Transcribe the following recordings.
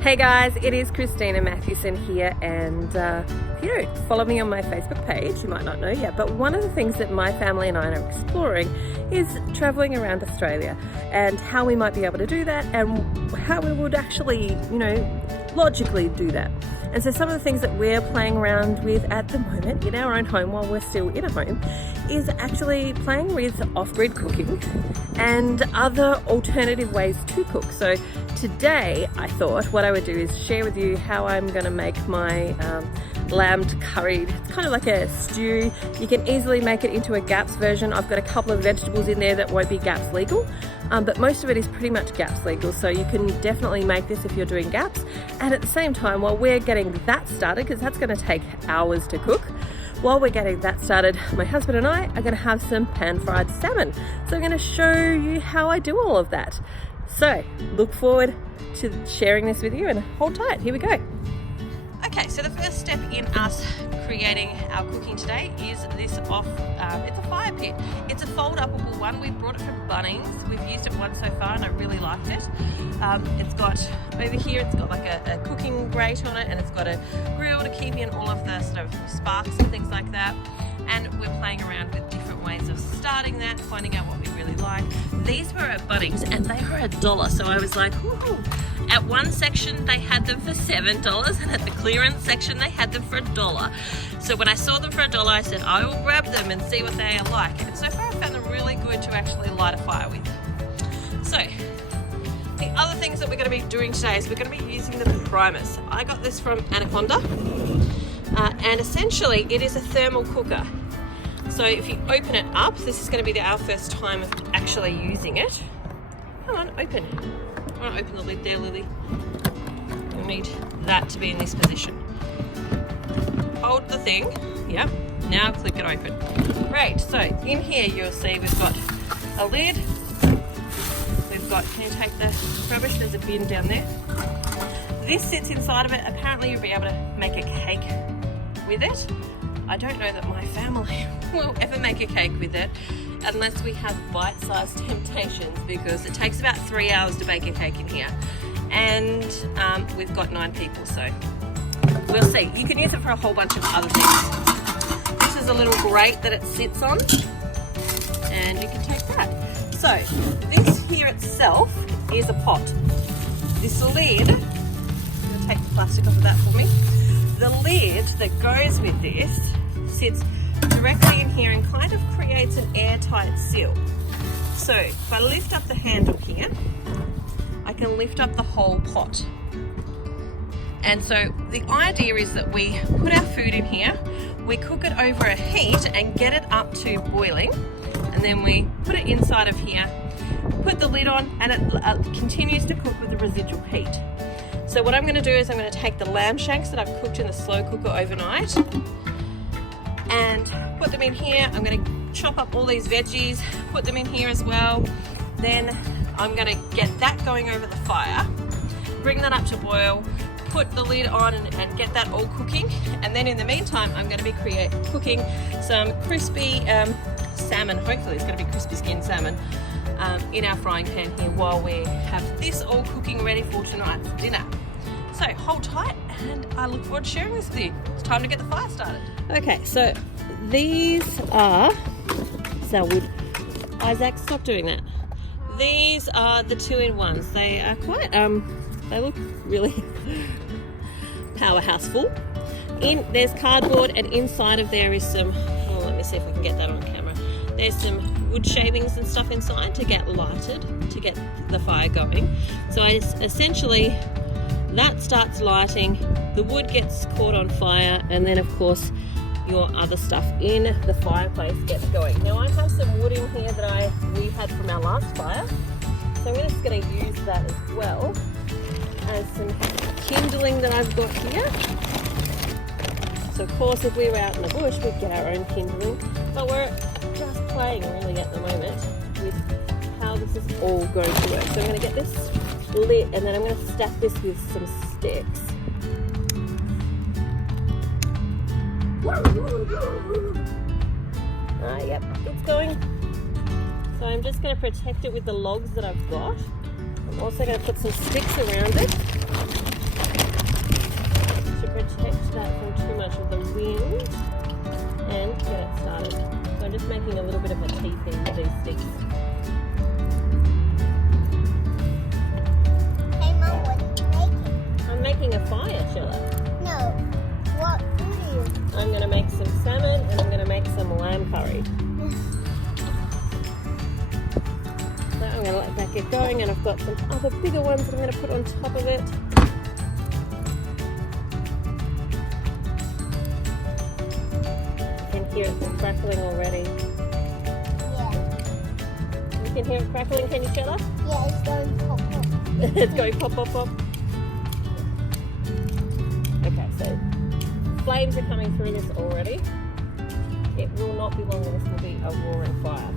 Hey guys, it is Christina Mathewson here, and if you don't follow me on my Facebook page, you might not know yet, but one of the things that my family and I are exploring is traveling around Australia and how we might be able to do that and how we would actually, logically do that. And so some of the things that we're playing around with at the moment in our own home while we're still in a home is actually playing with off-grid cooking and other alternative ways to cook. So today I thought what I would do is share with you how I'm going to make my lambed curried. It's kind of like a stew. You can easily make it into a GAPS version. I've got a couple of vegetables in there that won't be GAPS legal, but most of it is pretty much GAPS legal, so you can definitely make this if you're doing GAPS. And at the same time, while we're getting that started, because that's going to take hours to cook, while we're getting that started, my husband and I are going to have some pan-fried salmon. So I'm going to show you how I do all of that. So look forward to sharing this with you and hold tight. Here we go. Okay, so the first step in us creating our cooking today is this it's a fire pit. It's a fold-upable one. We brought it from Bunnings. We've used it once so far and I really liked it. It's got, over here, it's got like a cooking grate on it, and it's got a grill to keep in all of the sort of sparks and things like that. And we're playing around with different ways of starting that, finding out what we really like. These were at Bunnings and they were $1, so I was like, woohoo. At one section they had them for $7, and at the clearance section they had them for $1. So when I saw them for $1, I said I will grab them and see what they are like. And so far I found them really good to actually light a fire with. So the other things that we're going to be doing today is we're going to be using the primers. I got this from Anaconda, and essentially it is a thermal cooker. So if you open it up, this is going to be our first time of actually using it. Come on, open. I want to open the lid there, Lily. You'll need that to be in this position. Hold the thing. Yep. Now click it open. Great. So in here you'll see we've got a lid. We've got, can you take the rubbish? There's a bin down there. This sits inside of it. Apparently you'll be able to make a cake with it. I don't know that my family will ever make a cake with it unless we have bite-sized temptations, because it takes about 3 hours to bake a cake in here, and we've got 9 people, so we'll see. You can use it for a whole bunch of other things. This is a little grate that it sits on, and you can take that. So this here itself is a pot. This lid, I'm going to take the plastic off of that for me. The lid that goes with this sits directly in here and kind of creates an airtight seal. So if I lift up the handle here, I can lift up the whole pot. And so the idea is that we put our food in here, we cook it over a heat and get it up to boiling, and then we put it inside of here, put the lid on, and it continues to cook with the residual heat. So what I'm going to do is I'm going to take the lamb shanks that I've cooked in the slow cooker overnight and put them in here. I'm going to chop up all these veggies, put them in here as well. Then I'm going to get that going over the fire, bring that up to boil, put the lid on and get that all cooking. And then in the meantime, I'm going to be cooking some crispy salmon. Hopefully it's going to be crispy skinned salmon in our frying pan here while we have this all cooking ready for tonight's dinner. So hold tight and I look forward to sharing this with you. It's time to get the fire started. Okay, so these are wood. Isaac, stop doing that. These are the 2-in-1s. They are quite, they look really powerhouseful. There's cardboard, and inside of there is some, let me see if we can get that on camera. There's some wood shavings and stuff inside to get lighted, to get the fire going. So essentially that starts lighting, the wood gets caught on fire, and then of course your other stuff in the fireplace gets going. Now I have some wood in here that we had from our last fire, so I'm just going to use that as well as some kindling that I've got here. So of course if we were out in the bush we'd get our own kindling, but we're just playing really at the moment with how this is all going to work. So I'm going to get this lit and then I'm going to stack this with some sticks. Yep, it's going. So I'm just going to protect it with the logs that I've got. I'm also going to put some sticks around it. protect that from too much of the wind and get it started. So I'm just making a little bit of a teeth in with these sticks. Hey Mum, what are you making? I'm making a fire, Sheila. No. What are you? I'm going to make some salmon and I'm going to make some lamb curry. So I'm going to let that get going, and I've got some other bigger ones that I'm going to put on top of it. You can hear it crackling already. Yeah. You can hear it crackling, can you, Sheila? Yeah, it's going pop pop. It's going pop, pop, pop. Okay, so flames are coming through this already. It will not be long and this will be a roaring fire.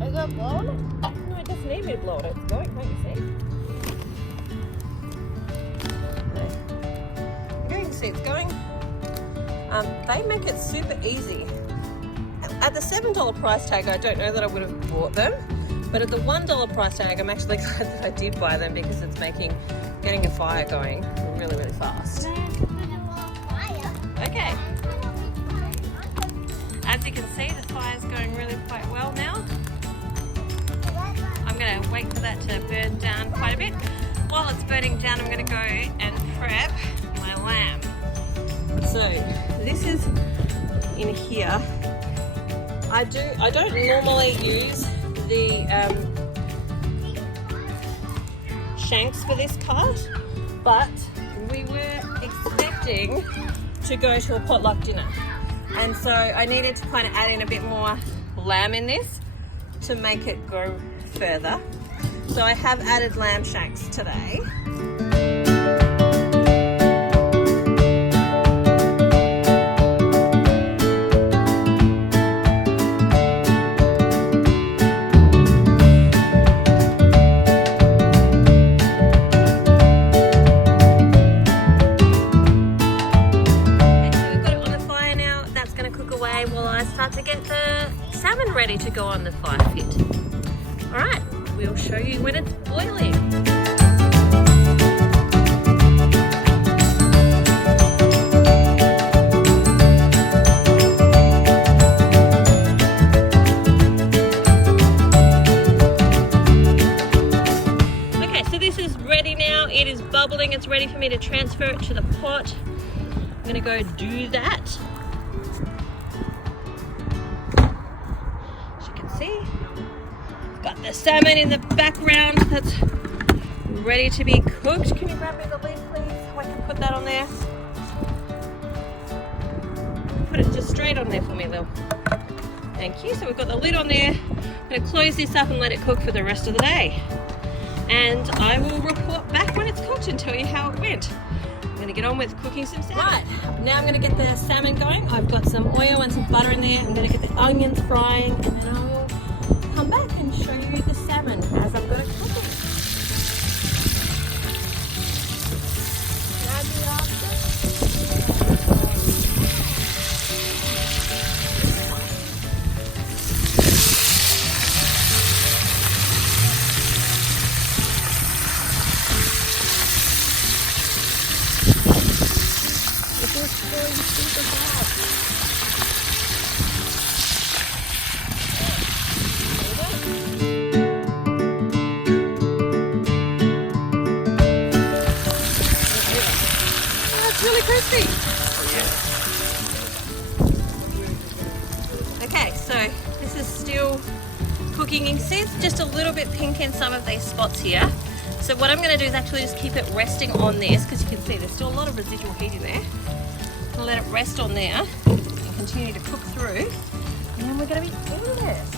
Are you gonna blow it? No, it doesn't need me to blow it. It's going, can't you see? No. You can see it's going. They make it super easy. At the $7 price tag, I don't know that I would have bought them, but at the $1 price tag, I'm actually glad that I did buy them because it's getting a fire going really, really fast. Okay. As you can see, the fire's going really quite well now. I'm going to wait for that to burn down quite a bit. While it's burning down, I'm going to go and prep my lamb. So this is in here. I don't normally use the shanks for this cut, but we were expecting to go to a potluck dinner, and so I needed to kind of add in a bit more lamb in this to make it go further. So I have added lamb shanks today. Ready to go on the fire pit. Alright, we'll show you when it's boiling. Okay, so this is ready now. It is bubbling. It's ready for me to transfer it to the pot. I'm going to go do that. Got the salmon in the background that's ready to be cooked. Can you grab me the lid, please, so I can put that on there? Put it just straight on there for me, Lil. Thank you. So we've got the lid on there. I'm going to close this up and let it cook for the rest of the day. And I will report back when it's cooked and tell you how it went. I'm going to get on with cooking some salmon. Right, now I'm going to get the salmon going. I've got some oil and some butter in there. I'm going to get the onions frying, and then I will come back and show you the salmon as I'm going to cook it. Can I do it after? It was going super fast. Really crispy. Okay, so this is still cooking. You can see it's just a little bit pink in some of these spots here. So what I'm going to do is actually just keep it resting on this, because you can see there's still a lot of residual heat in there. I'll let it rest on there and continue to cook through, and then we're going to be doing this.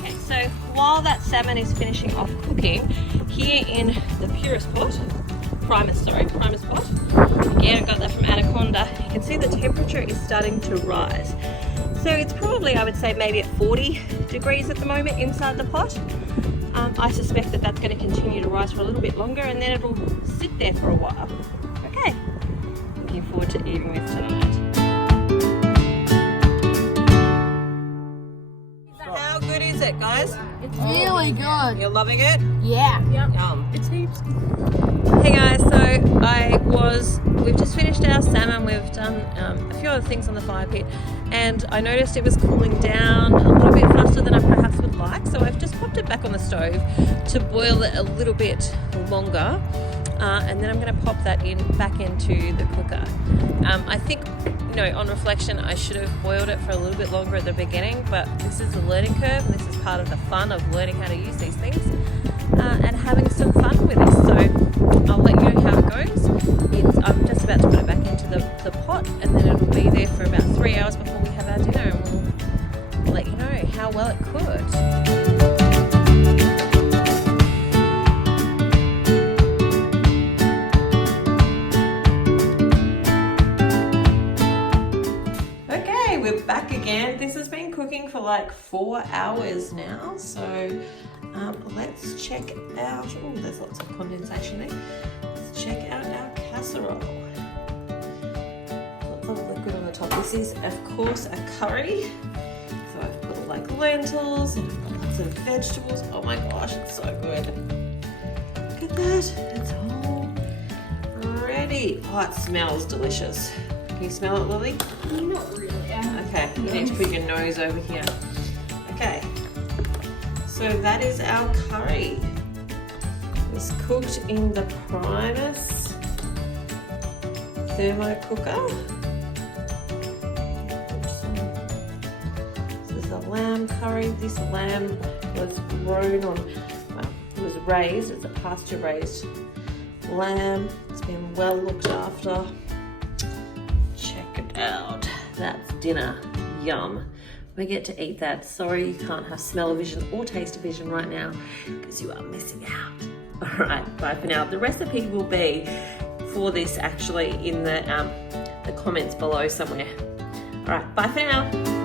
Okay, so while that salmon is finishing off cooking, here in the primus pot. Again, I got that from Anaconda. You can see the temperature is starting to rise. So it's probably, I would say, maybe at 40 degrees at the moment inside the pot. I suspect that that's going to continue to rise for a little bit longer, and then it'll sit there for a while. Okay, looking forward to eating this tonight. How good is it, guys? It's really good. You're loving it? Yeah. Yum. It's heaps. Hey guys, so we've just finished our salmon. We've done a few other things on the fire pit, and I noticed it was cooling down a little bit faster than I perhaps would like. So I've just popped it back on the stove to boil it a little bit longer, and then I'm going to pop that back into the cooker. I think, on reflection, I should have boiled it for a little bit longer at the beginning, but this is a learning curve, and this is part of the fun of learning how to use these things and having some fun with it. So I'll let you know how it goes. I'm just about to put it back into the pot, and then it'll be there for about 3 hours before we have our dinner, and we'll let you know how well it cooked. We're back again. This has been cooking for like 4 hours now, so let's check out. Oh, there's lots of condensation there. Let's check out our casserole. Lots of liquid on the top. This is, of course, a curry. So I've put like lentils and I've got lots of vegetables. Oh my gosh, it's so good. Look at that. It's all ready. Oh, it smells delicious. Can you smell it, Lily? Not really. Okay, you need to put your nose over here. Okay, so that is our curry. It's cooked in the Primus Thermo cooker. This is a lamb curry. This lamb was grown on, it was raised, it's a pasture raised lamb. It's been well looked after. Check it out. That's dinner. Yum. We get to eat that. Sorry you can't have smell-o-vision or taste-o-vision right now because you are missing out. All right, bye for now. The recipe will be for this actually in the comments below somewhere. All right, bye for now.